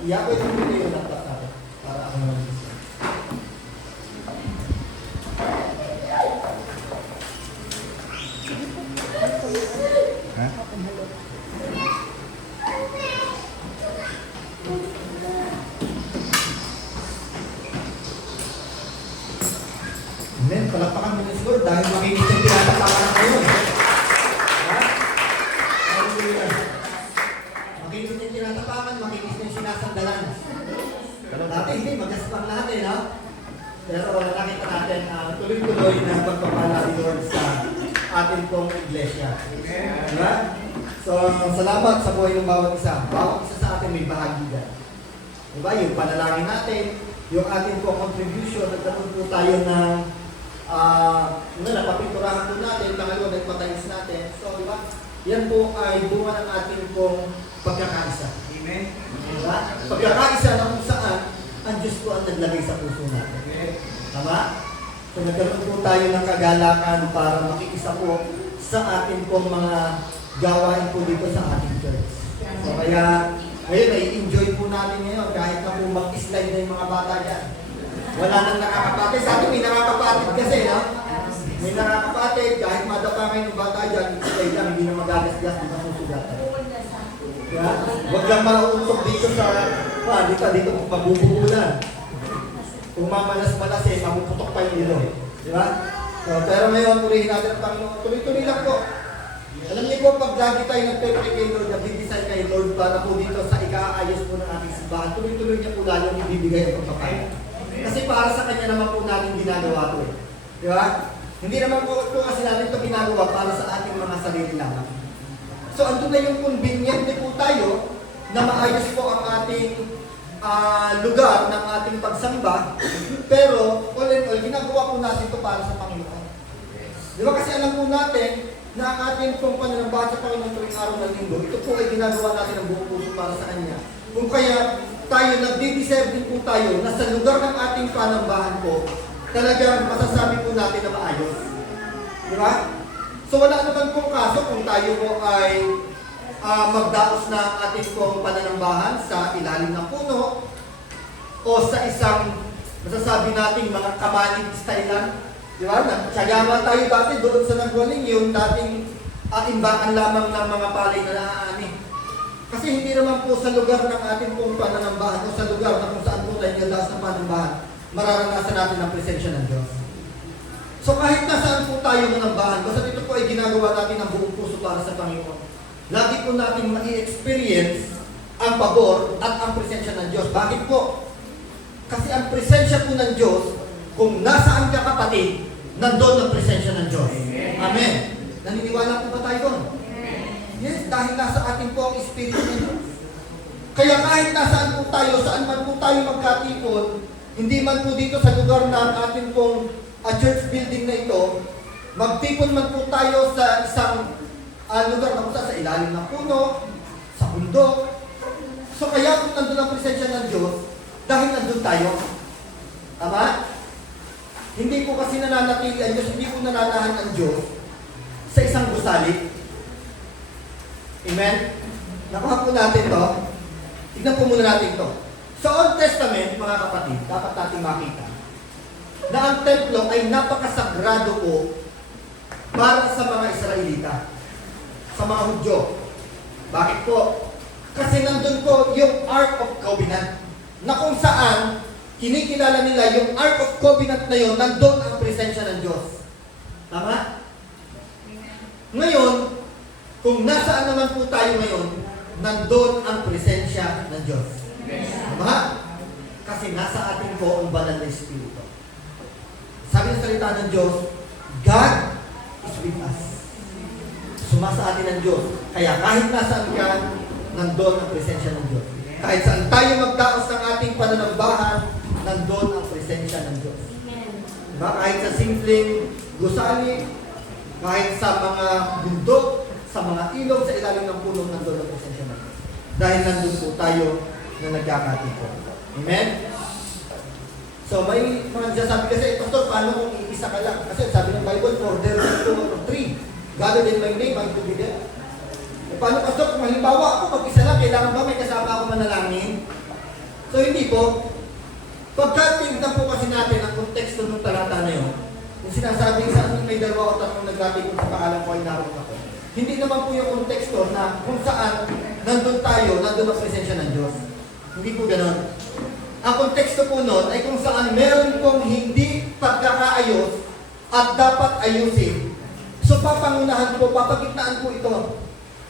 Iyapay mo nila yung laptop natin para ako naman gusto. Ha? Amen. Palakpakan mo ng Lord dahil makinig ang tinatapakan ng ngayon. Ha? Hallelujah. Makinig ang tinatapakan, makinig ang sinasandalan. Dati hindi, magaspang lahat eh, no? Pero nakita natin tuloy-tuloy na pagpapala ni Lord sa ating pong iglesia. Diba? So, salamat sa buhay ng bawat isa. Bawat isa sa atin may bahagi dyan. Diba? Yung panalangin natin, yung ating pong contribution, nagkaroon po tayo ng napapinturahan po natin, pangalawa, nagpatayos natin. So, diba? Yan po ay bunga ng ating pong pagkakaisa. Amen? Diba? Pagkakaisa na kung saan ang Diyos po ang naglagay sa puso natin. Tama? So, nagkaroon po tayo ng kagalakan para makikisa po sa ating pong mga gawain po dito sa ating church. So, kaya, ngayon, i-enjoy po natin ngayon kahit na po mag-slide na yung mga bata dyan. Wala nang nakakapatid. Sa atin, may nakakapatid kasi, no? May nakakapatid, kahit madapa kayo ng bata dyan, i-slide lang, hindi na magagasgas, hindi na susugatan. Yeah? Huwag lang mauutok dito sa, dito mabubuulan. Kung mamalas-malas eh, mapuputok pa yung ilong. Di ba? So, pero ngayon, purihin natin ang Panginoon. Tuloy-tuloy lang po. Alam niyo po, pag lagi tayo nag-pray kay Lord, nag-design kay Lord para po dito sa ikaayos po ng ating simbahan, tuloy-tuloy niya po lalo ibibigay ang pagpapaya. Kasi para sa Kanya naman po natin ginagawa ito eh. Di ba? Hindi naman po kasi natin ito ginagawa para sa ating mga sarili lamang. So, andun na yung conveniente po tayo na maayos po ang ating lugar ng ating pagsamba, pero all in all, ginagawa po natin ito para sa Panginoon. Di ba kasi alam po natin na ang ating pong pananambahan sa Panginoon tuwing araw ng linggo, ito po ay ginagawa natin ng buong puso para sa Kanya. Kung kaya tayo, nagdi-deserve din po tayo na sa lugar ng ating panambahan po, talagang masasabi po natin na maayos. Di ba? So wala naman pong kaso kung tayo po ay magdaos na ating pong pananambahan sa ilalim ng puno o sa isang masasabi nating mga kamalig stylean. Di ba? Tsagama tayo dati doon sa nagwaling yung dating imbakan lamang ng mga palay na naaani. Kasi hindi naman po sa lugar ng ating pong pananambahan o sa lugar na kung saan po tayo nagdaos ng pananambahan, mararanasan natin ang presensya ng Diyos. So kahit nasaan po tayo manambahan, basta dito po ay ginagawa natin ang buong puso para sa Panginoon. Lagi po natin ma-experience ang pabor at ang presensya ng Diyos. Bakit po? Kasi ang presensya po ng Diyos, kung nasaan ka kapatid, nandoon ang presensya ng Diyos. Amen. Naniniwala po ba tayo doon? Yes, dahil nasa atin po ang Espiritu ng Diyos. Kaya kahit nasaan po tayo, saan man po tayo magkatipon, hindi man po dito sa lugar ng ating pong church building na ito, magtipon man po tayo sa isang lugar na kung sa ilalim ng puno, sa bundok. So kaya kung nandun ang presensya ng Diyos, dahil nandun tayo. Tama? Hindi po kasi nananatili ang Diyos, hindi po nananahan ang Diyos sa isang gusali. Amen? Nakuha po natin to. Tignan po muna natin to. Sa Old Testament, mga kapatid, dapat natin makita na ang templo ay napakasagrado po para sa mga Israelita, sa mga Hudyo. Bakit po? Kasi nandun po yung Ark of Covenant, na kung saan kinikilala nila yung Ark of Covenant na yun, nandun ang presensya ng Diyos. Tama? Ngayon, kung nasaan naman po tayo ngayon, nandun ang presensya ng Diyos. Tama? Kasi nasa atin po ang banal na Espiritu. Sabi ng salita ng Diyos, God is with us. Sumasa atin ang Diyos. Kaya kahit nasaan ka, nandun ang presensya ng Diyos. Kahit saan tayo magdaos ng ating pananambahan, nandun ang presensya ng Diyos. Diba? Kahit sa simpleng gusali, kahit sa mga bundok, sa mga ilog, sa ilalim ng puno, nandun ang presensya ng Diyos. Dahil nandun po tayo na nagkakatipon. Amen? So may mga sasabi kasi, Pastor, paano kung iisa ka lang? Kasi sabi ng Bible, for there are 2 or 3 gathered in my name, I'm to be there. E paano, Pastor, kung halimbawa ako mag-isa lang, kailangan ba may kasama ako manalangin? So hindi po, pagka tingnan po kasi natin ang konteksto ng talata na yun, yung sinasabi sa amin may dalawa o tatlong nagdating kung sa pangalan ko ay naroon ako. Hindi naman po yung konteksto na kung saan nandun tayo, nandun ang presensya ng Diyos. Hindi po gano'n. Ang konteksto po nun ay kung saan meron pong hindi pagkakaayos at dapat ayusin. So papangunahan po, papagitnaan po ito.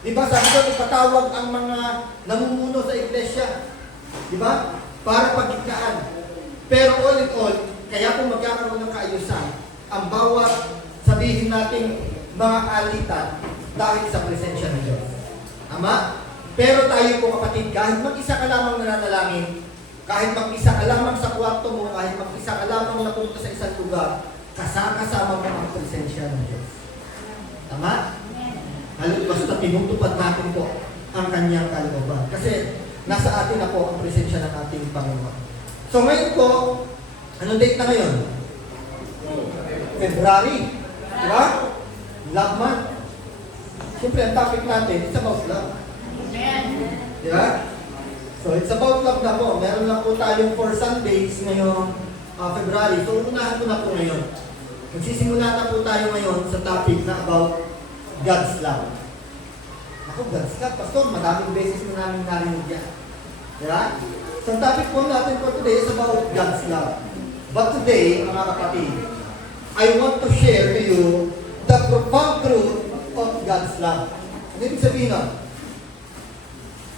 Di ba? Sabi ko, ipatawag ang mga namumuno sa iglesia. Di ba? Para pagitnaan. Pero all in all, kaya po magkakaroon ng kaayusan ang bawat sabihin nating mga alitan dahil sa presensya ng Diyos. Tama? Pero tayo po kapatid, kahit mag-isa ka lamang nananalangin, kahit mag-isa ka lamang sa kwarto mo, kahit mag-isa ka lamang napunta sa isang lugar, kasama mo ang presensya ng Diyos. Tama? Basta tinutupad natin po ang kanyang kalooban. Kasi nasa atin na po ang presensya ng ating Panginoon. So ngayon po, anong date na ngayon? February. Diba? Love month. Siyempre, ang topic natin, it's about love. Diba? So it's about love na po. Meron lang po tayong 4 Sundays ngayong February. So unahan ko na po ngayon. Magsisimula na po tayo ngayon sa topic na about God's love. Ako, God's love. Pastor, madaming beses na namin narinig yan. Diba? So ang topic po natin for today is about God's love. But today, mga kapatid, I want to share to you the profound truth of God's love. Ano ibig sabihin nun?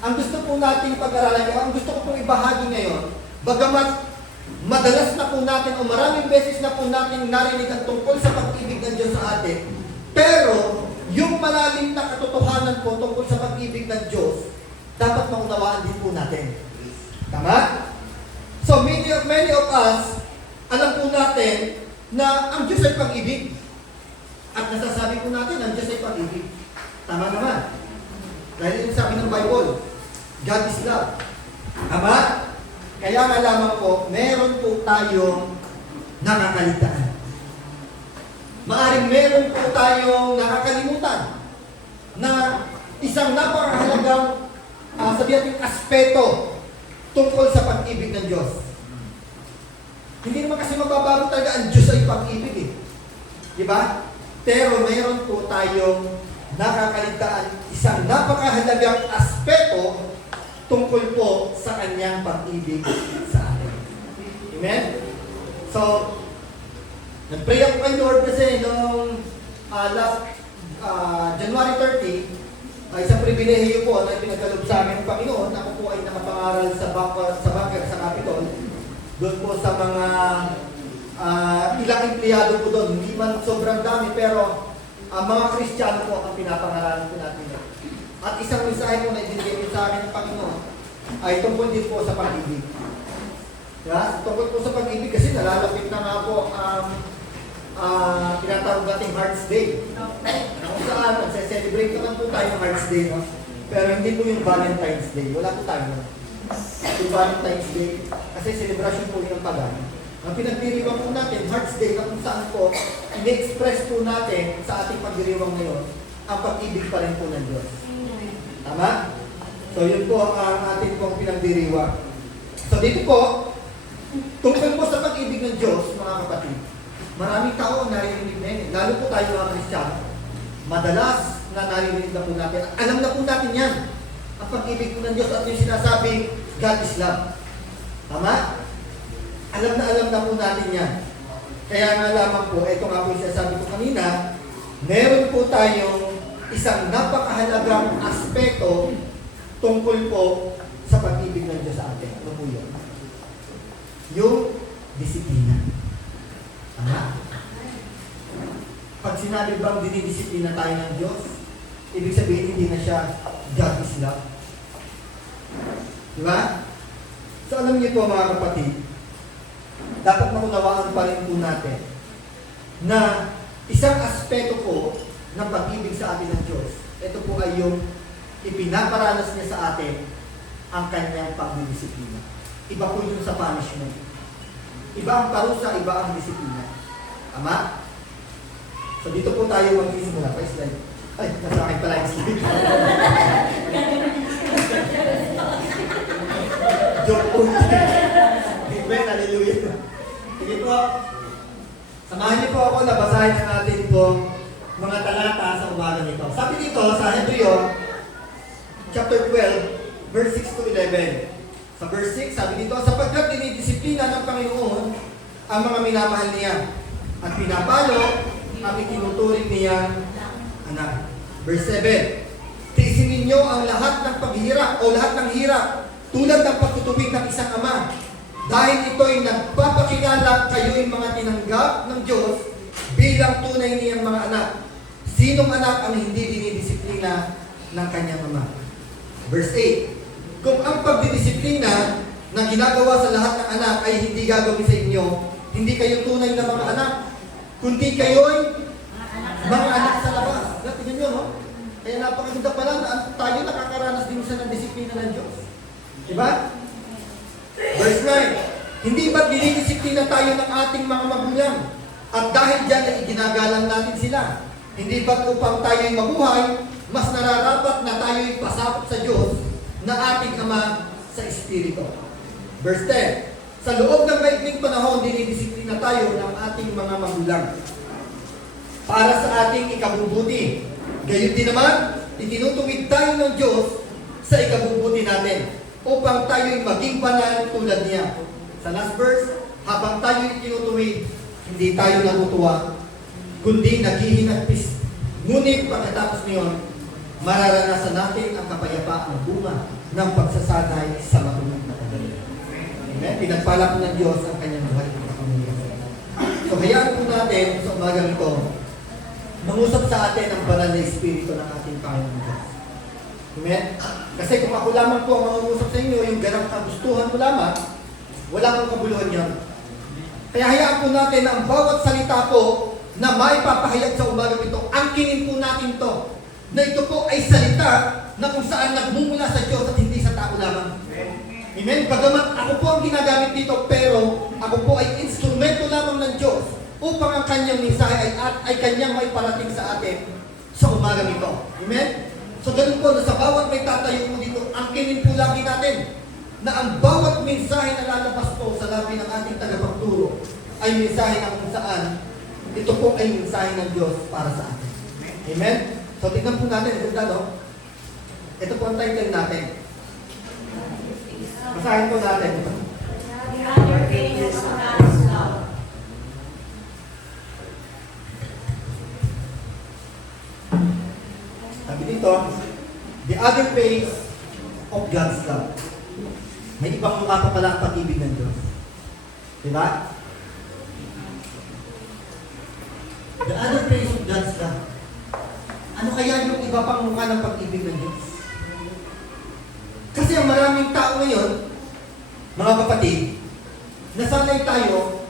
Ang gusto po nating pag-aralan, ang gusto ko pong ibahagi ngayon, bagamat madalas na po natin o maraming beses na po natin narinig ang tungkol sa pag-ibig ng Diyos sa atin, pero yung malalim na katotohanan po tungkol sa pag-ibig ng Diyos, dapat maunawaan din po natin. Tama? So many of us, alam po natin na ang Diyos ay pag-ibig. At nasasabi po natin, ang Diyos ay pag-ibig. Tama naman. Dahil yung sabi ng Bible, God is love. Tama? Kaya nga lamang po, meron po tayong nakakaligtaan. Maaring meron po tayong nakakalimutan na isang napakahalagang sabihin natin aspeto tungkol sa pag-ibig ng Diyos. Hindi naman kasi mababago talaga ang Diyos ay pag-ibig eh. Diba? Pero meron po tayong nakakaligtaan isang napakahalagang aspeto tungkol po sa kanyang pag-ibig sa atin. Amen? So, nag-pray ako kay Lord kasi noong last January 30, isang pribilehiyo po na pinagkaloob sa amin ng Panginoon. Ako po ay nakapangaral sa bunker sa Capitol. Doon po sa mga ilang empleyado po doon. Hindi man sobrang dami, pero mga Kristiyano po ang pinapangaralan po natin. At isang mensahe po na ibinigay po sa amin ng Panginoon ay tungkol din po sa pag-ibig. Yeah? Tungkol po sa pag-ibig kasi nalalapit na nga po ang tinatawag nating Hearts Day. Kung saan, nagse-celebrate naman po tayo ng Hearts Day, no? Pero hindi po yung Valentine's Day. Wala po tayo, no? Yung Valentine's Day, kasi celebration po yun ng pagano. Ang pinagdiriwang po natin, Hearts Day, na kung saan po, i-express po natin sa ating pagdiriwang ngayon, ang pag-ibig pa rin po ng Diyos. Tama? So yun po ang ating pong pinagdiriwang. So dito po, tungkol po sa pag-ibig ng Diyos, mga kapatid, maraming tao ang naririnig na yun. Lalo po tayo mga Kristiyano. Madalas na naririnig na po natin. Alam na po natin yan. Ang pag-ibig po ng Diyos at yung sinasabing God is love. Tama? Alam na po natin yan. Kaya nga lamang po, ito nga po yung sinasabi ko kanina, meron po tayong isang napakahalagang aspeto tungkol po sa pag-ibig ng Diyos sa atin. Ano po yun? Yung disiplina. Tama? Pag sinabi bang dinidisiplina tayo ng Diyos, ibig sabihin hindi na siya God is love. Diba? So alam niyo po mga kapatid, dapat maunawaan pa rin po natin na isang aspeto po ng pag-ibig sa atin ng Diyos, ito po ay yung ipinaparanas niya sa atin ang kanyang pagdidisiplina. Iba po yung sa punishment. Iba ang parusa, iba ang disiplina. Tama? So dito po tayo magsisimula. Pa-slide. Ay, nasa akin pala yung slide. Joke po. Amen, hallelujah. Sige po. Samahan niyo po ako na basahin ang atin pong mga talata sa umaga nito. Sabi dito sa Hebreo, chapter 12, verse 6 to 11. Sa verse 6, sabi dito, sapagkat dinidisiplina ng Panginoon ang mga minamahal niya at pinapalo ang itinuturing niyang anak. Verse 7, tiisin ninyo ang lahat ng paghihirap o lahat ng hirap tulad ng pagtutuwid ng isang ama. Dahil ito'y nagpapakilala kayo'y mga tinanggap ng Diyos bilang tunay niyang mga anak. Sinong anak ang hindi dinidisiplina ng kanyang ama? Verse 8, kung ang pagdidisiplina na ginagawa sa lahat ng anak ay hindi gagawin sa inyo, hindi kayo tunay na mga anak, kundi kayo'y mga anak sa labas. Tingnan nyo, no? Kaya napakaganda pala na tayo nakakaranas din sa ng disiplina ng Diyos. Diba? Verse 9, hindi ba't dinidisiplina tayo ng ating mga magulang? At dahil dyan ay iginagalang natin sila. Hindi ba't upang tayo'y mabuhay, mas nararapat na tayo'y pasakop sa Diyos na ating Ama sa Espiritu. Verse 10, sa loob ng maikling panahon, dinidisiplina tayo ng ating mga magulang para sa ating ikabubuti. Gayon din naman, itinutuwid tayo ng Diyos sa ikabubuti natin upang tayo'y maging banal tulad niya. Sa last verse, habang tayo'y itinutuwid, hindi tayo natutuwa, kundi naghihinagpis. Ngunit pagkatapos niyon, mararanasan natin ang kapayapaang bunga ng pagsasanay sa matunang na kagalingan. Amen? Pinagpala po ng Diyos ang kanyang buhay ng pamilya. So, hayaan po natin sa umagang ito, mangusap sa atin ang banal na Espiritu ng ating Panginoon Diyos. Amen? Kasi kung ako lamang po ang mangungusap sa inyo, yung ganang kagustuhan ko lamang, wala kang kabuluhan yan. Kaya hayaan po natin na ang bawat salita po na maipapahayag sa umagang ito, angkinin po natin to, na ito po ay salita na kung saan nagmumula sa Diyos at hindi sa tao lamang. Amen? Bagamat ako po ang ginagamit dito, pero ako po ay instrumento lamang ng Diyos upang ang kanyang mensahe ay kanyang may parating sa atin sa umagang ito. Amen? So ganun po, na sa bawat may tatayo po dito, angkinin po lagi natin na ang bawat mensahe na lalabas po sa labi ng ating tagapagturo ay mensahe na kung saan ito po ay mensahe ng Diyos para sa atin. Amen? So tignan po natin, no? Ito po ang title natin. Basahin po natin. Sabi dito, the other face of God's love. May ibang mukha pa pala ang pag-ibig ng Diyos. Diba? The other face of God's love. Ano kaya yung iba pang mukha ng pag-ibig ng Diyos? Kasi ang maraming tao ngayon, mga kapatid, nasanay tayo,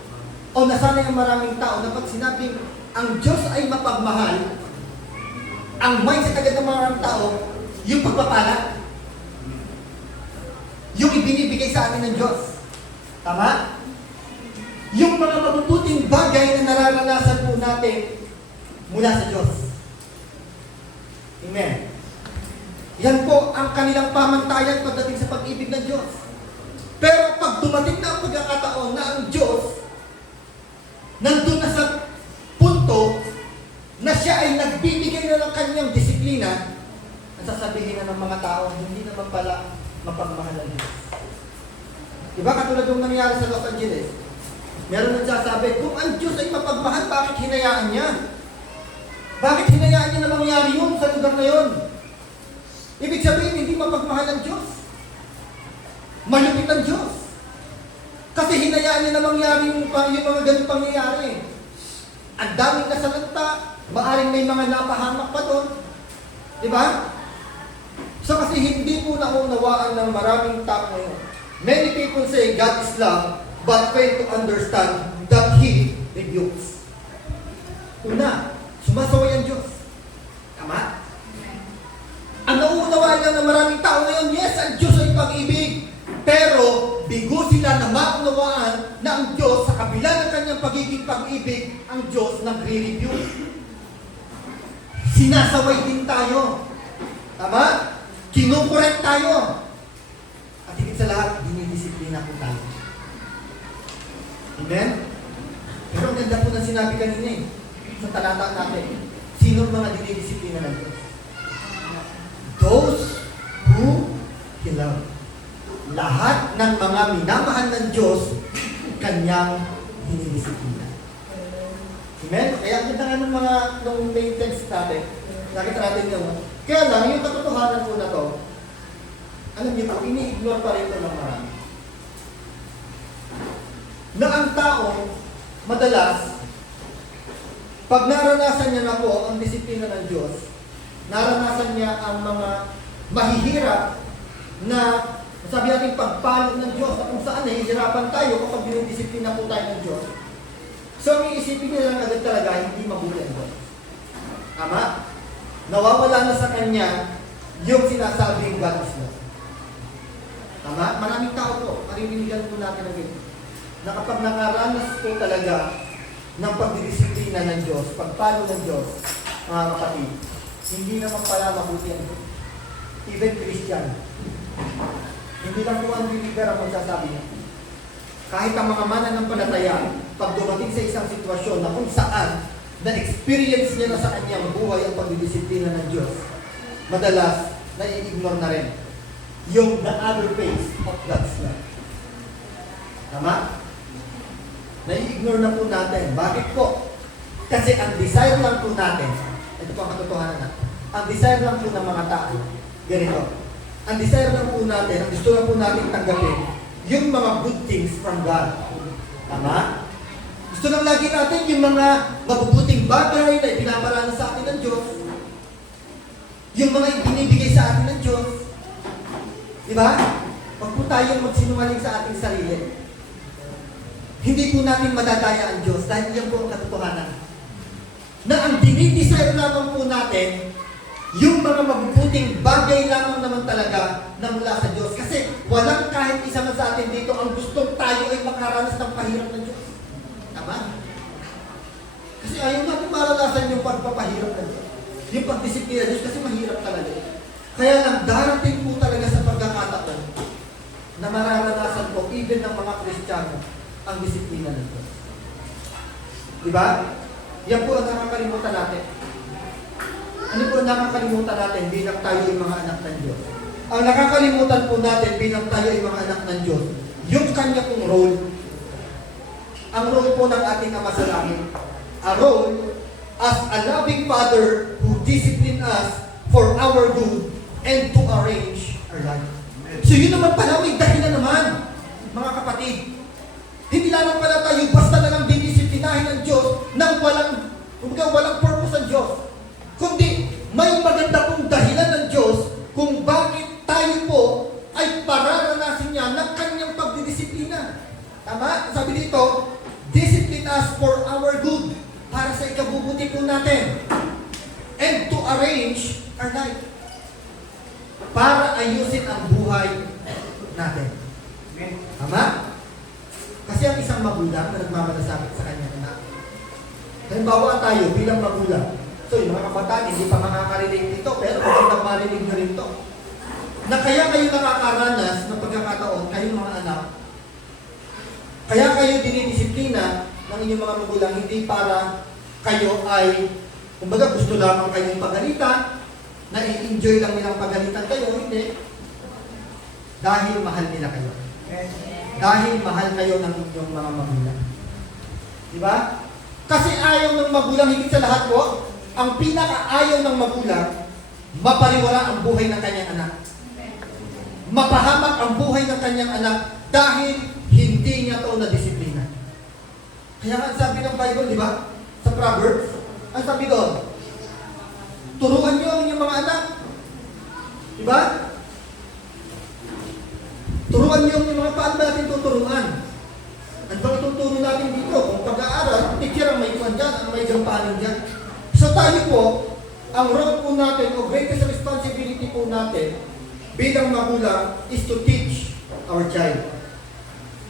o nasanay ang maraming tao na pag sinabing ang Diyos ay mapagmahal, ang mindset agad ng maraming tao, yung pagpapala, yung ibinibigay sa atin ng Diyos. Tama? Yung mga mabubuting bagay na nararanasan po natin mula sa Diyos. Amen. Yan po ang kanilang pamantayan pagdating sa pag-ibig ng Diyos. Pero pag dumating na ang pagkakataon na ang Diyos nandun na sa punto na siya ay nagbibigay na ng kanyang disiplina, ang sasabihin na ng mga tao, hindi naman pala mapagmahal ang Diyos. Diba katulad yung nangyari sa Los Angeles? Meron nagsasabi, kung ang Diyos ay mapagmahal, bakit hinayaan niya? Bakit hinayaan niya na mangyari yun sa lugar na yun? Ibig sabihin, hindi mapagmahal ang Diyos. Malupit ang Diyos. Kasi hinayaan niya na mangyari yung mga ganun pangyayari. Ang daming nasalanta, maaring may mga napahamak pa doon. Diba? So kasi hindi po naunawaan ng maraming tao ngayon. Many people say God is love, but fail to understand that He rebukes. Una, sumasaway ang Diyos. Tama? Ang nauunawaan lang ng maraming tao ngayon, yes, ang Diyos ay pag-ibig. Pero, bigo sila na maunawaan na ang Diyos, sa kabila ng kanyang pagiging pag-ibig, ang Diyos nagre-rebuke. Sinasaway din tayo. Tama? Kinukorek tayo. At higit sa lahat, dinidisiplina. na po tayo. Amen? Pero ang ganda po ng sinabi kanina sa talata natin. Sino mga dinidisiplina ng Diyos? Those who He loves. Lahat ng mga minamahal ng Diyos, Kanyang dinidisiplina. Amen? Kaya ang ganda nga ng mga nung main text natin, nakita natin yung, kaya lang, yung katotohanan po na to, alam niyo po, ini-ignore pa rin ito ng marami. Na ang tao, madalas, pag naranasan niya na po ang disiplina ng Diyos, naranasan niya ang mga mahihirap na, sabi natin, pagpalo ng Diyos na kung saan nahihirapan tayo kapag dinidisiplina po tayo ng Diyos. So, ang iisipin niya lang agad talaga, hindi mabuti ang Diyos. Tama? Nawawala na sa kanya yung sinasabing God is love. Tama? Maraming tao po, marinigan po natin ang ganyan. Na kapag nakaranas po talaga ng pagdidisiplina ng Diyos, pagpalo ng Diyos, mga kapatid, hindi naman pala mabuti ang Diyos. Even Christian. Hindi lang po ang believer ang magsasabi niya. Kahit ang mga mananampalataya, pag dumating sa isang sitwasyon na kung saan na-experience niya na sa kanyang buhay ang pagdidisiplina ng Diyos, madalas, nai-ignore na rin yung the other face of God's love. Tama? Nai-ignore na po natin. Bakit po? Kasi ang desire lang po natin, ito po ang katotohanan na, ang desire lang po ng mga tao, ganito, ang desire lang po natin, ang gusto lang po natin tanggapin, yung mga good things from God. Tama? Gusto lang lagi natin yung mga mabubuting bagay na ipinaparanas sa atin ng Diyos, yung mga ibinibigay sa atin ng Diyos. Diba? Huwag po tayong magsinungaling sa ating sarili. Hindi po natin madadaya ang Diyos dahil yan po ang katotohanan. Na ang dinidesire lamang po natin, yung mga mabubuting bagay lamang naman talaga na mula sa Diyos. Kasi walang kahit isa man sa atin dito ang gustong tayo ay makaranas ng pahirap ng Diyos. Tama? Kasi ayaw natin maranasan yung pagpapahirap ng Diyos. Yung pagdisiplina ng Diyos kasi mahirap talaga. Kaya lang darating po talaga sa pagkakataon na mararanasan po even ng mga Kristiyano ang disiplina ng Diyos. Diba? Yan po ang nakakalimutan natin. Ano po ang nakakalimutan natin bilang tayo ay mga anak ng Diyos? Ang nakakalimutan po natin bilang tayo ay mga anak ng Diyos, yung kanya pong role. Ang role po ng ating Ama sa langit. A role as a loving Father who discipline us for our good and to arrange our life. So yun naman pala, may dahilan naman, mga kapatid. Hindi lamang pala tayo basta na lang didisiplinahin ng Diyos nang walang purpose ang Diyos. Kundi may maganda pong dahilan ng Diyos kung bakit tayo po ay pararanasin niya ng kanyang pagdidisiplina. Tama? Sabi dito, discipline us for our good, para sa ikabubuti po natin. And to arrange our life. Para ayusin ang buhay natin. Tama? Kasi ang isang magulang na nagmamalasakit sa kanyang anak. Halimbawa tayo bilang magulang. So yung mga kabataan hindi pa makakarinig dito, pero kung sila marinig na rin to. Na kaya kayo nakakaranas ng pagkakataon, kayong mga anak, kaya kayo dinidisiplina ng inyong mga magulang, hindi para kayo ay, kumbaga gusto lamang kayong pagalitan, na i-enjoy lang nilang pagalitan kayo, hindi. Dahil mahal nila kayo. Dahil mahal kayo ng inyong mga magulang. Diba? Kasi ayaw ng magulang, higit sa lahat po, ang pinaka-ayaw ng magulang, mapariwara ang buhay ng kanyang anak. Mapahamak ang buhay ng kanyang anak dahil hindi niya ito na-disiplina. Kaya nga sabi ng Bible, di ba? Sa Proverbs, ang sabi doon, turuan niyo ang inyong mga anak. Di ba? Turuan niyo ang inyong mga paano natin tuturuan. Ano bang ituturo natin dito? Kung pag-aaral, teacher ang may kwan dyan, ang may gampanin dyan. So tayo po, ang role po natin, o greatest responsibility po natin, bilang magulang, is to teach our child.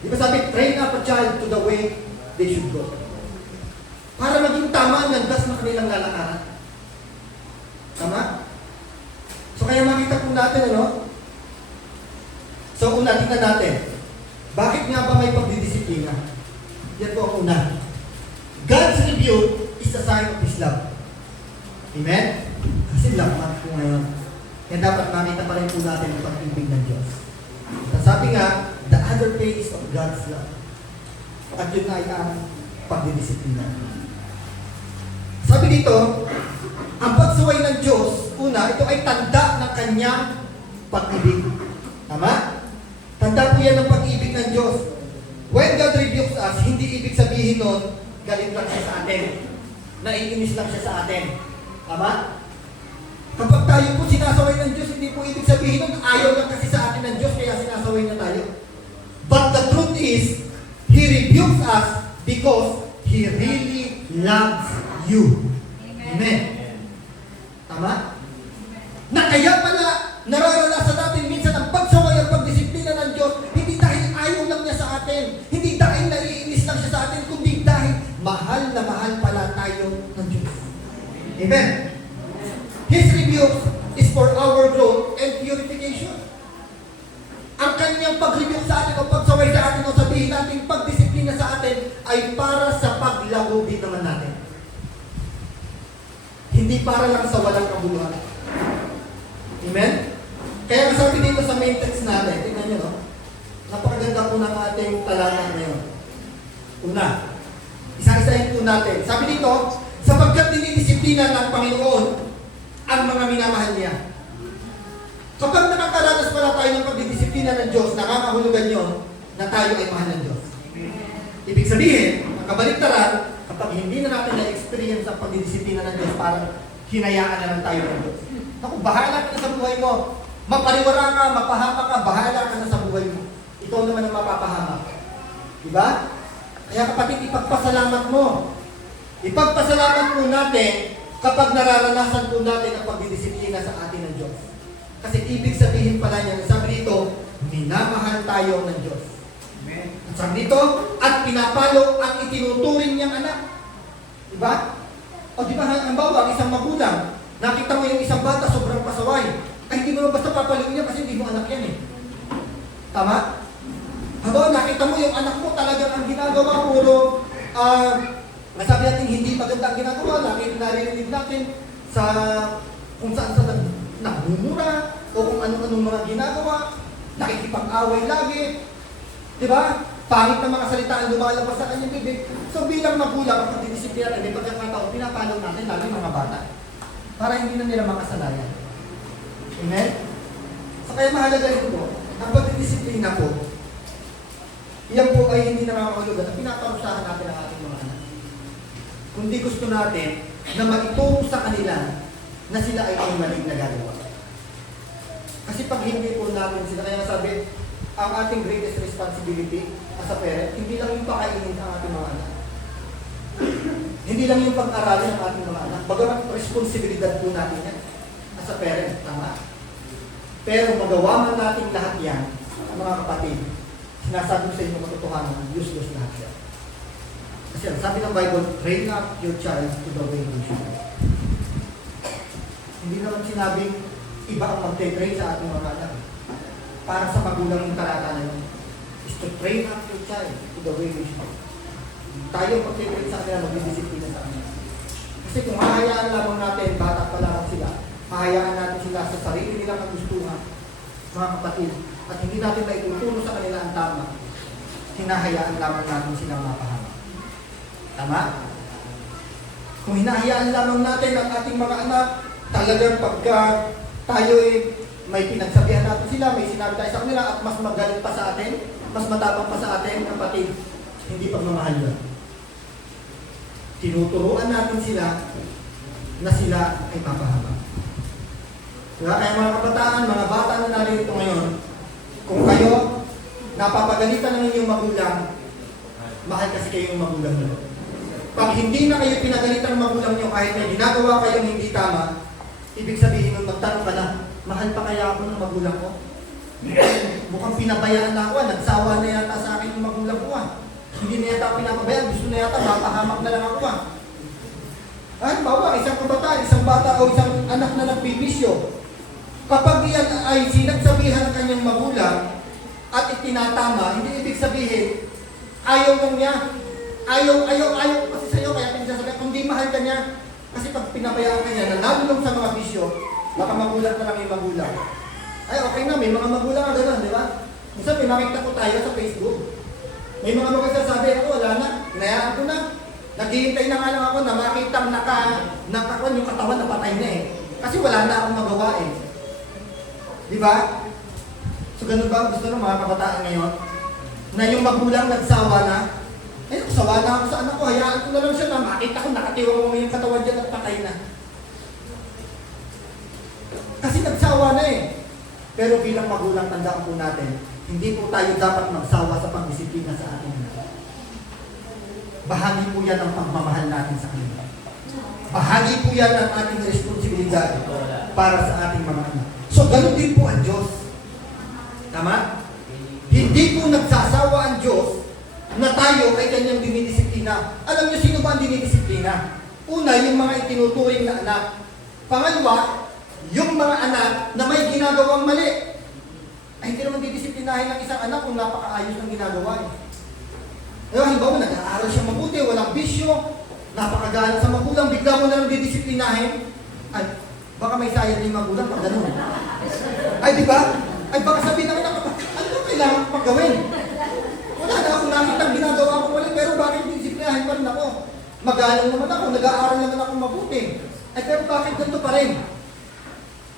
Di ba sabi, train up a child to the way they should go. Para maging tama ang landas na kanilang lalakaran. Tama? So kaya makita po natin, ano? So una, tingnan natin. una. God's rebuke is a sign of His love. Amen? Kasi love month po ngayon. Kaya dapat makita pa rin po natin ang pag-ibig ng Diyos. At sabi nga, the other face of God's love. At yun ay ang pagdidisiplina. Sabi dito, ang pagsuway ng Diyos, una, ito ay tanda ng kanyang pag-ibig. Tama? Tanda po yan ng pag-ibig ng Diyos. When God rebukes us, hindi ibig sabihin nun, galit lang siya sa atin. Naiinis lang siya sa atin. Tama? Kapag tayo po sinasaway ng Diyos, hindi po ibig sabihin nun, ayaw lang kasi sa atin ng Diyos, kaya sinasaway na tayo. But the truth is, He rebukes us because He really loves you. Amen. Tama? Na kaya pala, nararanasan natin minsan ang pagsaway at pagdisiplina ng Diyos, hindi dahil ayaw lang niya sa atin, hindi dahil naiinis lang siya sa atin, kundi dahil mahal na mahal pala tayo ng Diyos. Amen. His rebuke is for our growth and purification. Ang kanyang pag-rebuke sa atin o pagsaway sa atin o sabihin natin pagdisiplina sa atin ay para sa paglago din naman natin. Hindi para lang sa walang kabuluhan. Amen? Kaya sabi dito sa main text natin, tingnan nyo, no? Napakaganda po ng ating talata ngayon. Una, isa-isahin po natin. Sabi dito, sapagkat dinidisiplina ng Panginoon ang mga minamahal niya. Kapag nakakaranas pala tayo ng pagdidisiplina ng Diyos, nakakahulugan yun na tayo ay mahal ng Diyos. Ibig sabihin, ang kabaliktaran, kapag hindi na natin na-experience ang pagdidisiplina ng Diyos, parang hinayaan na lang tayo ng Diyos. Naku, bahala ka na sa buhay mo. Mapariwara ka, mapahama ka, bahala ka na sa buhay mo. Ikaw naman ang mapapahama. Diba? Kaya kapatid, ipagpasalamat mo. Ipagpasalamat po natin kapag nararanasan po natin ang pagdidisiplina sa atin ng Diyos. Kasi ibig sabihin pala niya, sabi dito, minamahal tayo ng Diyos. Amen. At sabi dito, at pinapalo ang itinuturing niyang anak. Diba? O diba, halimbawa, ang isang magulang, nakita mo yung isang bata sobrang pasaway, ay hindi mo basta papaliw niya kasi hindi mo anak yan eh. Tama? Habang nakita mo yung anak mo talagang ang ginagawa, puro, masabi natin hindi maganda ang ginagawa, narinig natin sa kung saan nagmumura, o kung anong mga ginagawa, nakikipag-away lagi, di ba? Pangit na mga salita ang lumalabas sa kanyang bibig. So bilang magulang, kapag didisiplina natin, may pagkakataon, pinapalaw natin, lalo yung mga bata, para hindi na nila makasanayan. Amen? So kaya mahalaga ito po, ang pagdidisiplina po, iyan po ay hindi nakakahulugan na pinaparusahan natin ang ating mga anak. Kundi gusto natin na maituro sa kanila na sila ay maling nagagawa. Kasi pag hindi po natin sila, kaya sabi, ang ating greatest responsibility as a parent, hindi lang yung pakainin ang ating mga anak. Hindi lang yung pag-aralin ang ating mga anak. Bagamat responsibilidad po natin yan as a parent, tama? Pero magawa man natin lahat yan, mga kapatid, sinasabi ko sa inyo katotohanan, useless lahat yan. Kasi sabi ng Bible, train up your child to the way they should go. Hindi naman sinabing iba ang mag-train sa ating mga anak. Para sa magulang yung talata na yun, is to train up your child to the way they should go. Tayo mag-train sa kanila, mag-disiplina sa kanila. Kasi kung hahayaan lamang natin, bata pa lamang sila, hahayaan natin sila sa sarili nilang kagustuhan, mga kapatid, at hindi natin maituturo sa kanila ang tama, hinahayaan lamang natin silang mapahama. Tama? Kung hinahayaan lamang natin ang ating mga anak, talagang pagka tayo may pinagsabihan natin sila, may sinabi tayo sa kanila, at mas magalit pa sa atin, mas matapang pa sa atin, kapatid, hindi pagmamahal yun. Tinuturuan natin sila na sila ay mapahama. Kaya mga kabataan, mga bata na narito ngayon, kung kayo napapagalitan ng inyong magulang, mahal kasi kayo ng magulang nyo. Pag hindi na kayo pinagalitan ng magulang nyo kahit may ginagawa kayong hindi tama, ibig sabihin nung magtanong ka na, mahal pa kaya ako ng magulang ko? Mukhang pinabayaan na ako, nagsawa na yata sa akin yung magulang ko. Hindi na yata pinapabayaan, gusto na yata, mapahamak na lang ako. Bawa, isang kabataan, isang bata o isang anak na nagbibisyo, kapag yan ay sinagsabihan ng kanyang magulang at itinatama, hindi ibig sabihin, ayaw lang niya. Ayaw kasi sa'yo, kaya pinagsasabihan, kung di mahal ka niya, kasi pag pinabayaan ka niya, na nalulong sa mga bisyo, baka magulat na lang yung magulang. Ay, okay na, may mga magulang na gano'n, di ba? Minsan, pinakita ko tayo sa Facebook. May mga magulang sabi, ako, wala na, hinayaan ko na. Naghihintay na nga lang ako na makitang nakakon yung katawan na patay na eh. Kasi wala na akong magawa eh. Di ba? So, ganun ba ang gusto ng mga kabataan ngayon? Na yung magulang nagsawa na, eh, sawa na ako sa anak ko, hayaan ko na lang siya na makita ko, nakatiwang mo yung katawan dyan at patay na. Kasi nagsawa na eh. Pero bilang magulang, tandaan po natin, hindi po tayo dapat magsawa sa pagdisiplina sa ating anak. Bahagi po yan ang pagmamahal natin sa kanila. Bahagi po yan ang ating responsibilidad para sa ating mga anak. So, ganun din po ang Diyos. Tama? Hindi po nagsasawa ang Diyos na tayo ay kanyang dinidisiplina. Alam niyo sino ba ang dinidisiplina? Una, yung mga itinuturing na anak. Pangalawa, yung mga anak na may ginagawang mali. Ay, hindi naman didisiplinahin ng isang anak kung napakaayos ng ginagawa eh. Diba, halimbawa, nag-aaral siya mabuti, walang bisyo, napakagana sa magulang, bigla mo na lang didisiplinahin. Ay, baka may sayang din magulang pag ganun. Ay, di ba? Ay, baka sabihin namin ako, ano ba kailangan pag gawin? Wala na akong nakitang ginagawa ko mali, pero bakit didisiplinahin pa rin ako? Magalang naman ako, nag-aaral naman ako mabuti. Ay, pero bakit ganito pa rin?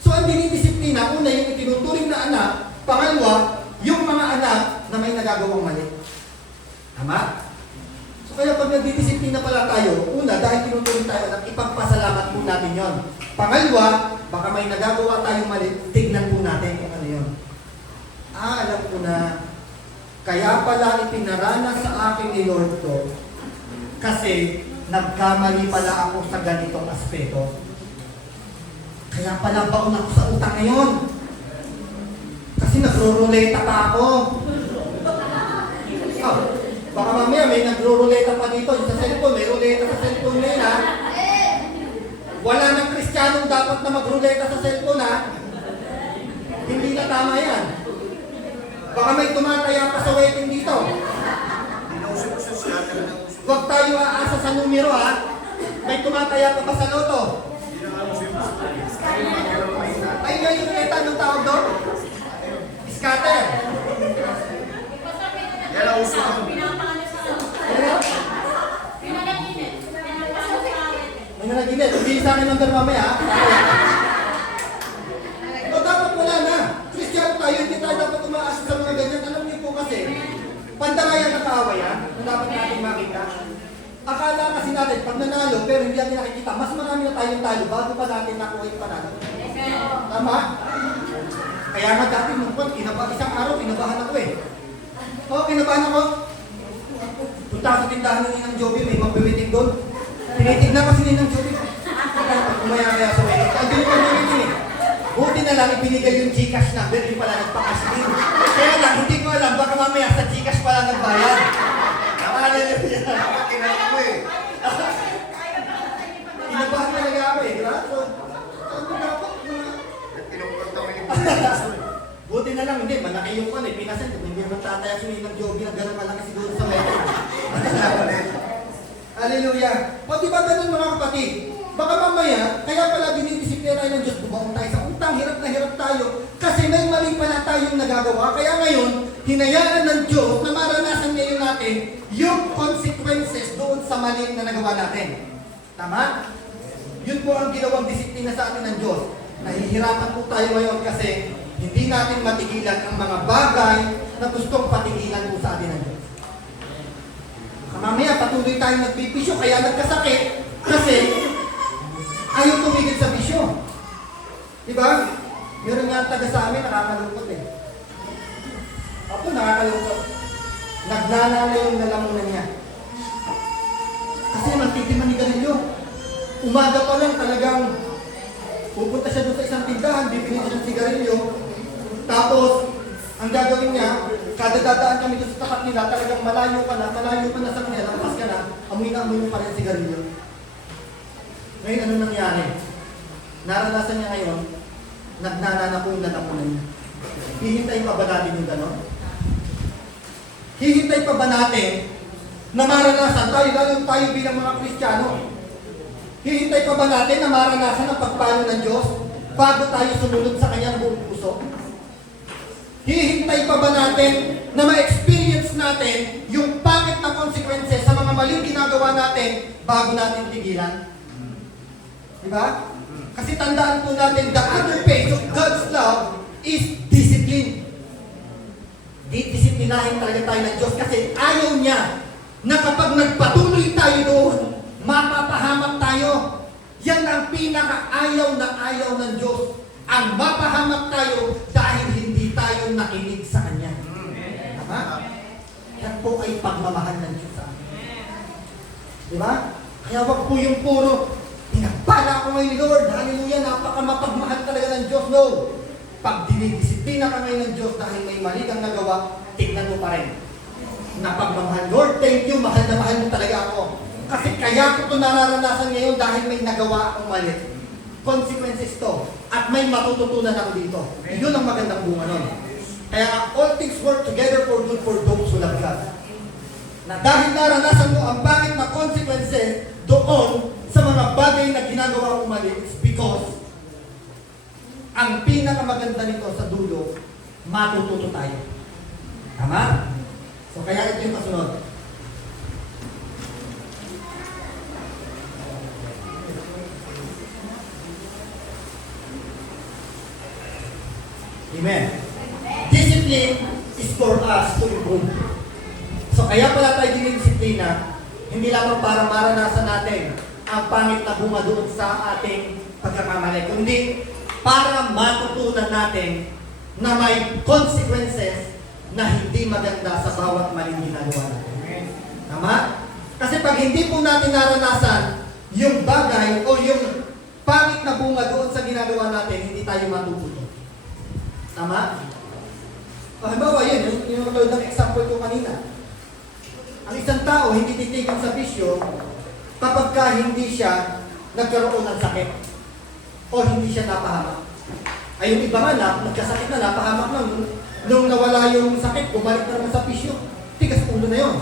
So, ang dinidisiplina, una yung itinuturing na anak, pangalawa, yung mga anak na may nagagawang mali. Tama? So, kaya pag nagdidisiplina pala tayo, una, dahil tinuturing tayo anak, ipagpasalamat po natin yon. Pangalawa, baka may nagagawa tayong mali, tignan po natin kung ano yun. Alam ko na, kaya pala ipinaranas sa akin ni Lord to, kasi nagkamali pala ako sa ganitong aspeto. Kaya pala baon ako sa utang ngayon. Kasi nagro-ruleta pa ako. Oh, baka mamaya may nagro-ruleta pa dito. Yung sa cellphone, may ruleta sa cellphone ngayon ha. Wala nang Kristiyanong dapat na mag-ruleta sa cellphone ha. Hindi na tama yan. Baka may tumataya pa sa waiting dito. Huwag tayo aasa sa numero ha. May tumataya pa pa sa loto. Ay, ngayon yung eta ng tawag doon? Scatter. Yan ang uso ko. May nanaginit. Hindi sa akin ng mamaya ha. O dapat wala na. Kristiyano tayo, hindi tayo dapat umaasa sa mga ganyan. Alam niyo po kasi, pandangayan na kaawayan na dapat natin makita. Akala kasi natin, pag nanalo, pero hindi natin nakikita, mas marami na tayong talo bago pa natin nakuha yung panalo. Tama? Kaya nga dati nung isang araw, kinabahan ako eh. Oo, kinabahan ako. Punta sa tindahan ni Ninang Joby, may magbibiting doon. Tinitignan kasi ni Ninang Joby. Kumaya-kaya sa wedding. Ang dito pa wedding eh. Buti na lang ibinigay yung Gcash number, yung pala nagpa-cash din. Kaya lang, hindi ko alam, baka mamaya sa Gcash pala nagbayad. Hallelujah. Dapat kinala mo eh. Kinabahan talaga ako eh, di ba? So, ano dapat mga... Pinupunta mo yung Buti na lang, hindi, malaki yung pan eh, pinasan, hindi naman tataya si Ninang Joby na gano'n kalaki siguro sa wedding. Hallelujah. O di ba ganun mga kapatid? Baka mamaya, kaya pala dinidisiplina tayo ng Diyos, bumaon tayo sa utang, hirap na hirap tayo, kasi may mali pala tayong nagagawa. Kaya ngayon, hinayaan ng Diyos na maranasan ngayon natin yung consequences doon sa mali na nagawa natin. Tama? Yun po ang ginawang disiplina sa atin ng Diyos. Nahihirapan po tayo ngayon kasi hindi natin matigilan ang mga bagay na gustong patigilan po sa atin ng Diyos. Mamaya patuloy tayong nagbipisyo, kaya nagkasakit kasi ayaw tumigil sa bisyo. Diba? Meron nga taga sa amin, nakakalungkot eh. Ako nakakalungkot. Nagnanala yung nalamunan niya. Kasi nagtitiman ni ganilyo. Umaga pa lang talagang pupunta siya doon sa isang tindahan, bibili siya ng sigarilyo. Tapos, ang gagawin niya, kada dadaan kami doon sa tapat nila, talagang malayo pa na sa kanila, lampas ka na, amoy na amoy mo pa rin ang sigarilyo. Ngayon, ano nangyari? Naranasan niya ngayon, nagnanana po yung lalamunan niya. Hihintay pa ba natin yung gano'n? Hihintay pa ba natin na maranasan tayo, lalo tayo bilang mga Kristiyano? Hihintay pa ba natin na maranasan ang pagpalo ng Diyos bago tayo sumunod sa Kanyang buong puso? Hihintay pa ba natin na ma-experience natin yung pangit na consequences sa mga maling ginagawa natin bago natin tigilan? Diba? Kasi tandaan po natin, the other face of God's love is discipline. Didisiplinahin talaga tayo ng Diyos kasi ayaw niya na kapag nagpatuloy tayo doon, mapapahamak tayo. Yan ang pinaka-ayaw na ayaw ng Diyos. Ang mapahamak tayo dahil hindi tayo nakinig sa Kanya. Tama? Yan po ay pagmamahal ng Diyos sa atin. Diba? Kaya wag po yung puro, pinagpala ko ngayon ni Lord, hallelujah, napaka-mapagmahal talaga ng Diyos. No! Pag dinidisiplina ka ngayon ng Diyos dahil may mali kang nagawa, tignan mo pa rin. Napagmamahal, Lord, thank you, mahal na mahal mo talaga ako. Kasi kaya ko ito nararanasan ngayon dahil may nagawa akong mali. Consequences to. At may matututunan ako dito. Yun ang magandang bunga nun. Kaya all things work together for good for those who love God. Na dahil naranasan mo ang pangit na consequences doon sa mga bagay na ginagawa mo mali, it's because ang pinakamaganda nito sa dulo, matututo tayo. Tama? So kaya ito yung kasunod. Amen. Discipline is for us to improve. So kaya pala tayo dinidisiplina, hindi lamang para maranasan natin ang pangit na bunga doon sa ating pagkakamali, kundi para matutunan natin na may consequences na hindi maganda sa bawat maling ginagawa natin. Tama? Kasi pag hindi po natin naranasan yung bagay o yung pangit na bunga doon sa ginagawa natin, hindi tayo matututo. Tama? Halimbawa yun, yung tulad ng example ko kanina. Ang isang tao hindi titigil sa bisyo kapag ka hindi siya nagkaroon ng sakit o hindi siya napahamak. Ay yung iba nga na, magkasakit na, napahamak na. Nung nawala yung sakit, bumalik na naman sa bisyo. Tigas ulo na yun.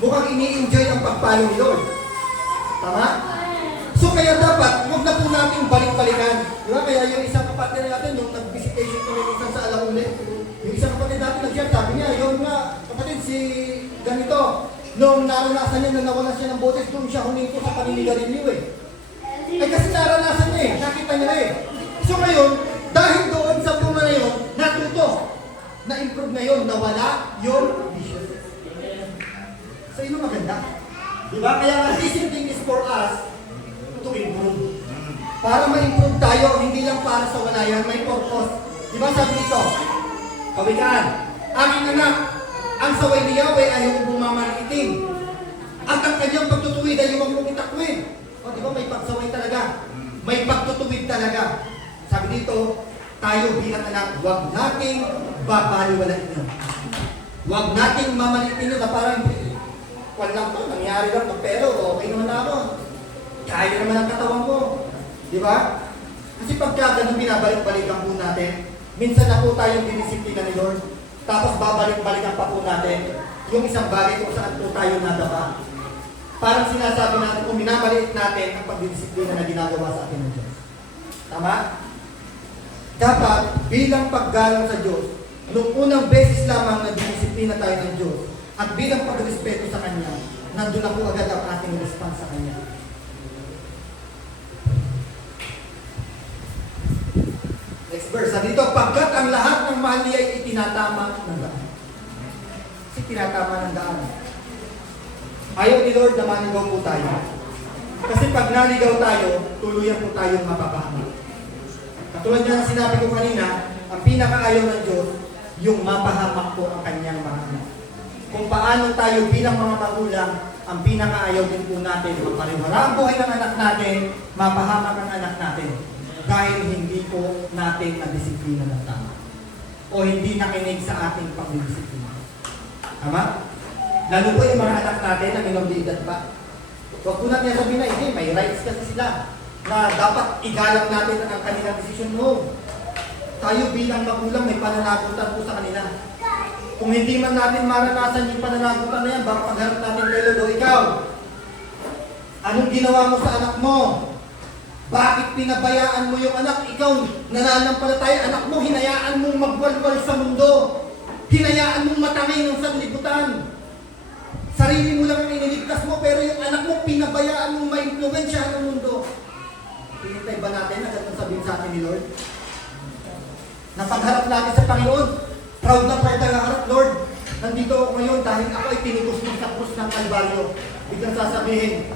Mukhang ini-enjoy ang pagpalo ni Lord. Tama? So kaya dapat, huwag na po natin balik-balikan. Diba? Kaya yung isang kapatid natin, nung nag-visitation ko ng isang sa Alaule, yung isang kapatid natin nag-share, sabi niya, yun nga, kapatid, si ganito, nung naranasan niya na nawala siya ng botes, doon siya huminto sa paninigarilyo eh. Eh kasi naranasan niya eh, nakita niya na eh. So ngayon, dahil doon sa bunga na yun, natuto, na-improve na yun, nawala yung vicious. So yun ang maganda. Diba? Kaya nga, discipline is for us to improve. Para ma-improve tayo, hindi lang para sa walayan, may purpose. Diba sabi nito? Kawikaan, aking anak, ang saway ni Yahweh ay yung bumamaliitin. At ang kanyang pagtutuwid ay yung kumitakwid. O diba may pagsaway talaga? May pagtutuwid talaga. Sabi dito, tayo bilang anak, huwag nating babaliwalain yun. Huwag nating mamaliitin yun na parang, walang to, nangyari lang to, pero okay naman na ako. Kaya naman ang katawan ko. Di ba? Kasi pagka ganun binabalik-balikan po natin, minsan na po tayong dinisiplina ni Lord, tapos babalik-balikan pa po natin yung isang bagay kung saan po tayo nadapa. Parang sinasabi natin kung binabalik natin ang pagdidisiplina na ginagawa sa atin ng Diyos. Tama? Dapat bilang paggalang sa Diyos, nung unang beses lamang na dinisiplina tayo ng Diyos, at bilang pagrespeto sa Kanya, nandun na po agad ang ating response sa Kanya. Next verse, sabi dito, pagkat ang lahat ng mali ay itinatama ng daan. Kasi tinatama ng daan. Ayaw ni Lord na manigaw po tayo. Kasi pag naligaw tayo, tuluyan po tayong mapapahamak. Katulad niya na sinabi ko kanina, ang pinakaayaw ng Diyos, yung mapahamak po ang Kanyang mga anak. Kung paano tayo bilang mga magulang, ang pinakaayaw din po natin, mapariwara ang buhay ng anak natin, mapahamak ang anak natin. Dahil hindi po natin na-disiplina ng tama. O hindi nakinig sa ating pagdidisiplina. Tama? Lalo po yung mga anak natin na minong edad pa. Huwag po natin sabihin na, hindi, may rights kasi sila na dapat igalang natin ang kanilang desisyon. No. Tayo bilang magulang, may pananagutan po sa kanila. O Kung hindi man natin maranasan yung pananagutan na yan, baka pagharap natin kay Lord, o ikaw, anong ginawa mo sa anak mo? Bakit pinabayaan mo yung anak? Ikaw, nananampalataya, anak mo, hinayaan mong magwalwal sa mundo. Hinayaan mong matangin ng sanlibutan. Sarili mo lang ang iniligtas mo, pero yung anak mo, pinabayaan mong ma-influensya ng mundo. Pinintay ba natin na ganun sabihin sa atin ni Lord? Na pagharap natin sa Panginoon, proud na harap, Lord, nandito ako ngayon dahil ako ay tinigos mo sa krus ng Kalbaryo. Biglang sasabihin,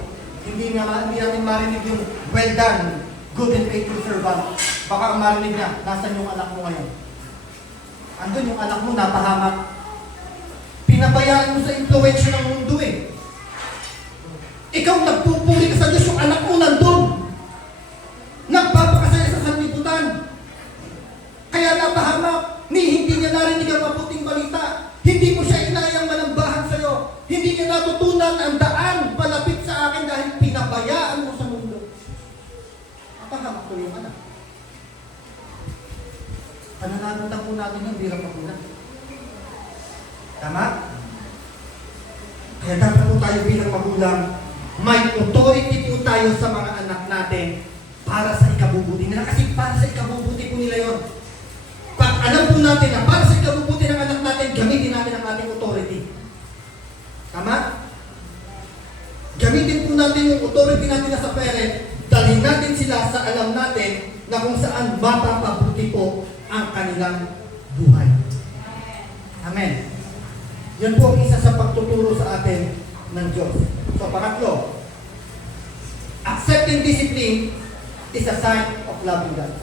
hindi natin marinig yung well done, good and faithful servant. Baka ang marinig niya, nasan yung anak mo ngayon? Andun yung anak mo, napahamak. Pinabayaan mo sa influensya ng mundo eh. Ikaw nagpupuri ka sa Diyos, yung anak mo nandun. Nagpapakasaya sa sanlibutan. Kaya napahamak, hindi niya narinig ang mabuting balita. Hindi mo siya inayang manambahan sa'yo. Hindi niya natutunan ang daan palapit sa akin dahil pinabayaan mo sa mundo. Napahamak ko yung anak. Pananagutan po natin yung birang magulang. Tama? Kaya dapat po tayo bilang magulang, may authority po tayo sa mga anak natin para sa ikabubuti nila. Kasi para sa ikabubuti po nila yun. Pag alam po natin na para sa ikabubuti ng anak natin, gamitin natin ang ating authority. Tama? Gamitin po natin yung authority natin na sa parent, dalhin natin sila sa alam natin na kung saan mapapabuti po ang kanilang buhay. Amen. Yan po ang isa sa pagtuturo sa atin ng Diyos. So, pangatlo, accepting discipline is a sign of loving God.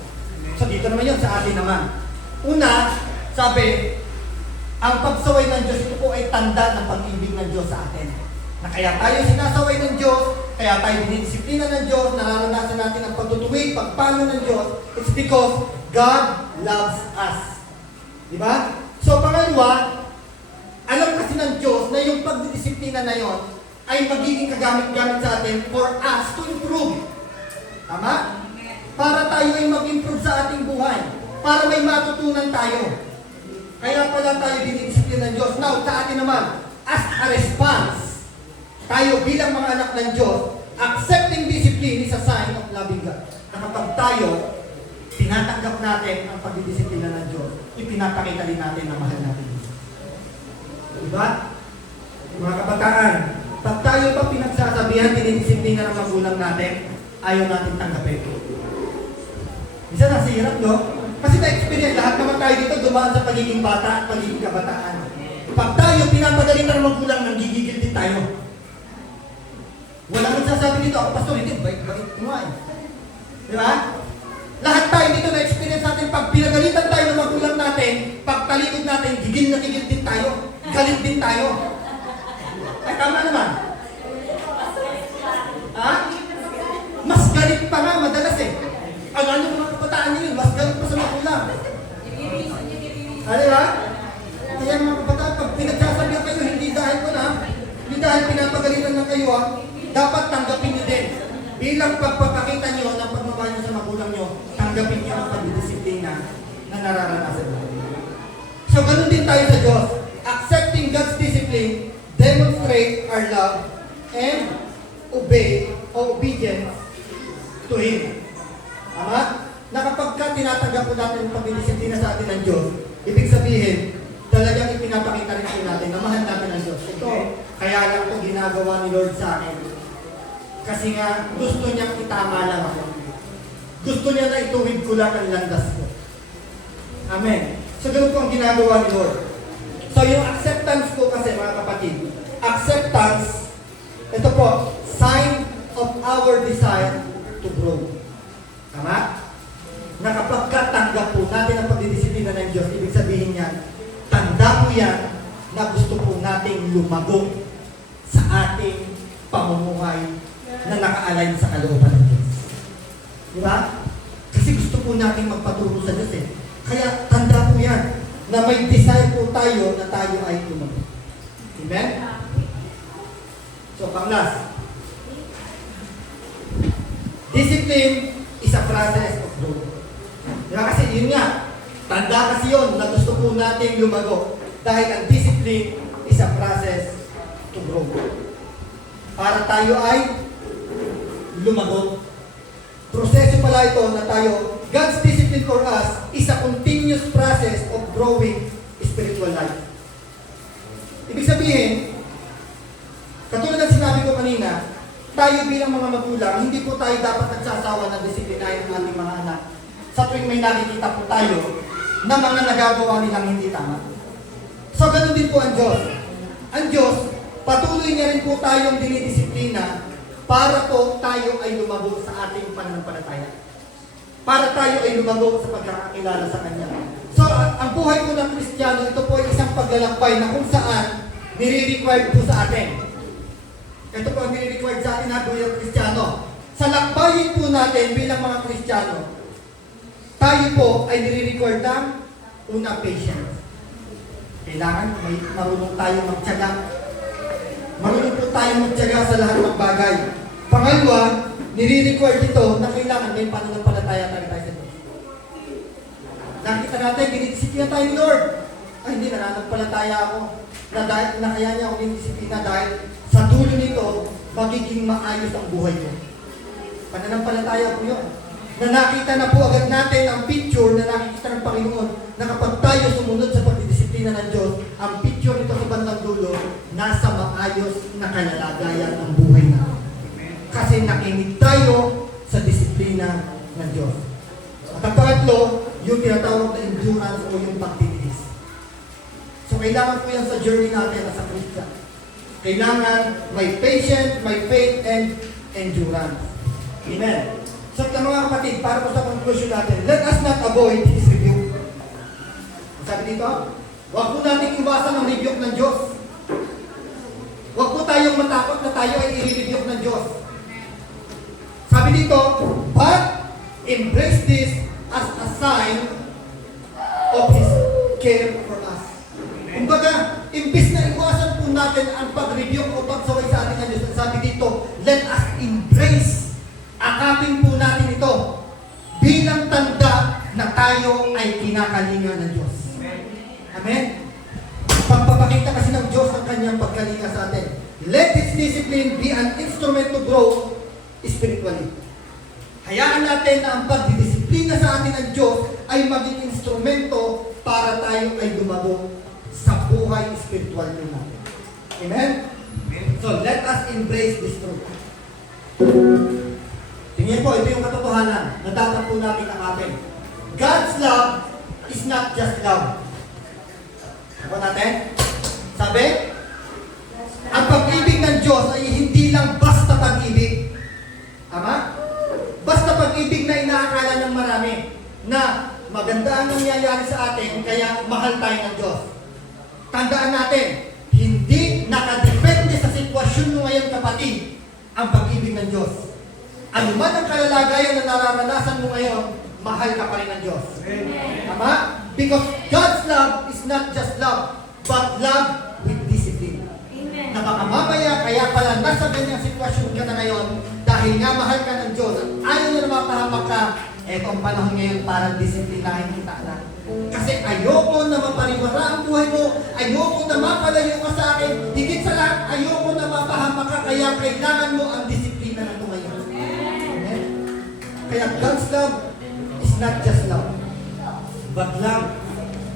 So, dito naman yun sa atin naman. Una, sabi, ang pagsaway ng Diyos, ito po ay tanda ng pag-ibig ng Diyos sa atin. Na kaya tayo sinasaway ng Diyos, kaya tayo dinidisiplina ng Diyos, nararanasan natin ang pagtutuwid, pagpano ng Diyos, it's because God loves us. Diba? So, pangalawa, alam kasi ng Diyos na yung pagdidisiplina na yon ay magiging kagamit-gamit sa atin for us to improve. Tama? Para tayo ay mag-improve sa ating buhay. Para may matutunan tayo. Kaya pala tayo dinidisiplina ng Diyos. Now, sa atin naman, as a response, tayo bilang mga anak ng Diyos, accepting discipline is a sign of loving God. Na kapag tayo, tinatanggap natin ang pagdidisiplina ng Diyos, ipinapakita din natin na mahal natin. Diba? Mga kabataan, pag tayo pa pinagsasabihan, dinidisiplina ng magulang natin, ayaw natin tanggapin. Isa nasa hirap, no? Kasi na-experience, lahat naman tayo dito dumaan sa pagiging bata at pagiging kabataan. Pag tayo pinapagalitan ng magulang, nanggigigil din tayo. Walang magsasabi dito, ako pastor, hindi, bait-bait ko nga eh. Diba? Lahat tayo dito na-experience natin, pag pinagalitan tayo ng magulang natin, pag talikod natin, gigil na gigil din tayo. Galit din tayo. Ay, tama naman. Ha? Mas galit pa nga, madalas eh. Ang ano mga kabataan yun, mas galit pa sa magulang. Ano ba? Kaya mga kabataan, pag pinagsasabihan kayo, hindi dahil ko na, hindi dahil pinapagalitan na kayo, dapat tanggapin nyo din. Bilang pagpapakita nyo ng pagmamahal nyo sa magulang nyo, tanggapin nyo ang pagdidisiplina na nararanasan nyo. So, ganun din tayo sa Diyos. Accepting God's discipline, demonstrate our love, and obey or obedience to Him. Tama? Na kapag ka tinatanggap po natin ang pagdidisiplina sa atin ng Diyos, ibig sabihin, talagang ipinapakita rin po natin na mahal natin ang Diyos. Ito, kaya lang ito ginagawa ni Lord sa akin. Kasi nga, gusto niyang itama lang ako. Gusto niya na ituwid ko lang ang landas ko. Amen. So, ganun po ang ginagawa ni Lord. So, yung acceptance ko kasi, mga kapatid, acceptance, ito po, sign of our desire to grow. Tama? Na kapag katanggap po natin ang pagdidisiplina ng Diyos, ibig sabihin niyan, tanda po yan na gusto po nating lumago sa ating pamumuhay na naka-align sa kalooban ng Diyos. Di ba? Kasi gusto po nating magpaturo sa Diyos eh. Kaya tanda po yan na may desire po tayo na tayo ay lumago. Amen? So, pang-last. Discipline is a process of growth. Diba? Kasi yun nga, tanda kasi yun na gusto po natin lumago. Dahil ang discipline is a process to grow. Para tayo ay lumago. Proseso pala ito na tayo, God's discipline for us is a continuous process of growing spiritual life. Ibig sabihin, katulad ng sinabi ko kanina, tayo bilang mga magulang, hindi po tayo dapat nagsasawa ng disiplinahin ng ating mga anak sa tuwing may nakikita po tayo na mga nagagawa nilang hindi tama. So, ganun din po ang Diyos. Ang Diyos, patuloy niya rin po tayong dinidisiplina para po tayo ay lumago sa ating pananampalataya. Para tayo ay lumago sa pagkakakilala sa Kanya. So, ang buhay po ng Kristiyano, ito po ay isang paglalakbay na kung saan nire-required po sa atin. Ito po ang nire-required sa atin na bilang Kristiyano. Sa lakbayin po natin bilang mga Kristiyano, tayo po ay nire-required ng una, patience. Kailangan may marunong tayo magtiyaga. Marunong po tayo magtiyaga sa lahat ng bagay. Pangalawa, nire-required ito na kailangan may pananampalataya tayo sa Diyos. Nakita natin, dinidisiplina tayo ni Lord. Ay, hindi, nananampalataya ako. Na kaya niya ako dinidisiplina dahil sa dulo nito, magiging maayos ang buhay ko. Pananampalataya po yun. Na nakita na po agad natin ang picture na nakikita ng Panginoon na kapag tayo sumunod sa pagdidisiplina ng Diyos, ang picture nito sa bandang dulo, nasa maayos na kalalagayan ang buhay natin. Kasi nakinig tayo sa disiplina ng Diyos. At ang pangatlo, yung tinatawag na endurance o yung pagtitiis. So kailangan po yan sa journey natin as a Christian. Kailangan may patience, may faith, and endurance. Amen. So mga kapatid, para po sa conclusion natin, let us not avoid His rebuke. Sabi dito, huwag po natin iwasan ang rebuke ng Diyos. Huwag po tayong matakot na tayo ay i-rebuke ng Diyos. Sabi dito, but embrace this as a sign of His care for us. Kumbaga, imbis na iwasan po natin ang pag-rebuke o pagsaway sa ating ng Diyos, sabi dito, let us embrace. Akapin po natin ito bilang tanda na tayo ay kinakalinga ng Diyos. Amen? Pagpapakita kasi ng Diyos ang kanyang pagkalinga sa atin. Let His discipline be an instrument to grow spiritually. Hayaan natin na ang pagdidisiplina sa atin ng Diyos ay maging instrumento para tayo ay lumago sa buhay spiritual natin. Amen? So, let us embrace this truth. Tingnan po, ito yung katotohanan na dapat po natin akapin. God's love is not just love. Ano natin? Sabi? Ang pag-ibig ng Diyos ay hindi lang basta pag-ibig. Tama? Basta pag-ibig na inaakala ng marami na maganda ang nangyayari sa atin kaya mahal tayo ng Diyos. Tandaan natin, hindi nakadepende sa sitwasyon mo ngayon kapatid ang pag-ibig ng Diyos. Ano man ang kalalagayan na nararanasan mo ngayon, mahal ka pa rin ng Diyos. Tama? Because God's love is not just love, but love with discipline. Na baka mamaya, kaya pala nasa ganyang sitwasyon ka na ngayon, dahil nga mahal ka ng Diyos at ayaw na mapahamak ka, eto ang panahon ngayon para disiplinahin kita na. Kasi ayoko na mapariwara ang buhay mo, ayoko na mapalayo ka sa akin, higit sa lahat, ayoko na mapahamak ka, kaya kailangan mo ang disiplina na ito ngayon. Amen? Kaya God's love is not just love, but love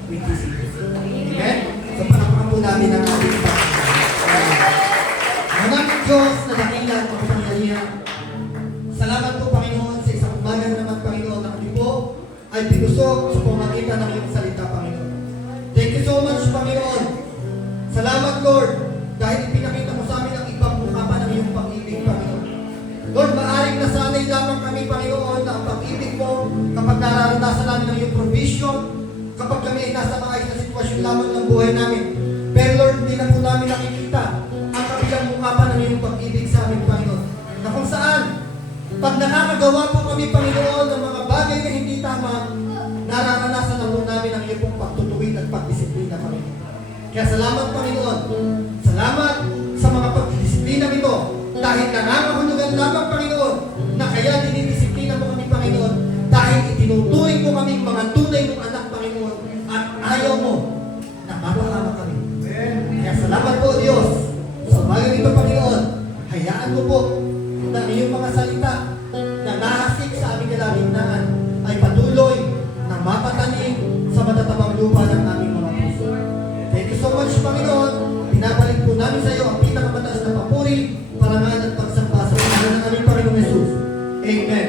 with discipline. Amen? So panapakan po namin ang ating Manang Diyos na dakila at makapangyarihan. Salamat po Panginoon sa isang umaga naman Panginoon na kami po ay pinusok sa pamagitan ng iyong salita Panginoon. Thank you so much Panginoon. Salamat Lord dahil ipinakita mo sa amin ang ibang mukha pa ng iyong pag-ibig Panginoon. Lord, maaaring nasanay lamang kami Panginoon na ang pag-ibig mo kapag nararanasan namin ng iyong provision, kapag kami ay nasa maayos na sitwasyon lamang ng buhay namin. Pero Lord, hindi na po namin nakikita ang kabilang mukha pa ng iyong pag-ibig sa amin, Panginoon. Na kung saan, pag nakakagawa po kami, Panginoon, ng mga bagay na hindi tama, nararanasan na po namin ang iyong pagtutuwid at pagdisiplina, Panginoon. Kaya salamat, Panginoon. Salamat sa mga pagdisiplina nito. Dahil nangangahulugan lamang, Panginoon, na kaya dinidisiplina mo kami, Panginoon, dahil itinuturing mo kami mga tunay mong anak, Panginoon, at ayaw mo na mapahamak kami. Dinadalangin ko po na iyong mga salita na nahasik sa aming kalagitnaan ay patuloy na mapatanim sa matatabang lupa ng aming mga puso. Thank you so much, Panginoon. Pinabalik po namin sa iyo ang pinakamataas na papuri, parangal at pagsamba sa pangalan ng aming Panginoong Jesus. Amen.